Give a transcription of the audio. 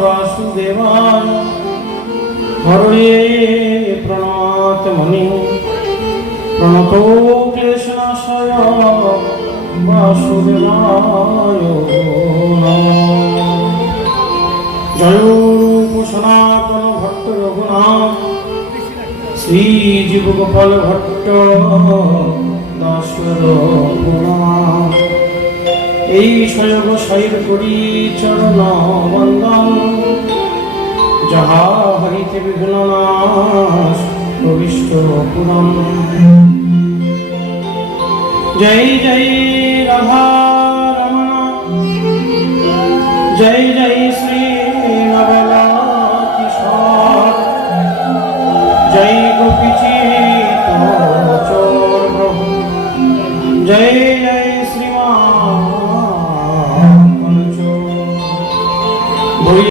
वासुदेवाय हरे प्रणमात्मनि प्रणतो क्लेशनाशाय वासुदेवाय नमः। जय रूप सनातन भट्ट रघुनाथ श्री जीव गोपाल भट्ट दासर पुराण এই সয়গ সাইর করি চরণ বন্দন যাহা হরিতে বিঘ্ন নাশ প্রবিষ্ট পুরম। জয় জয় রাধা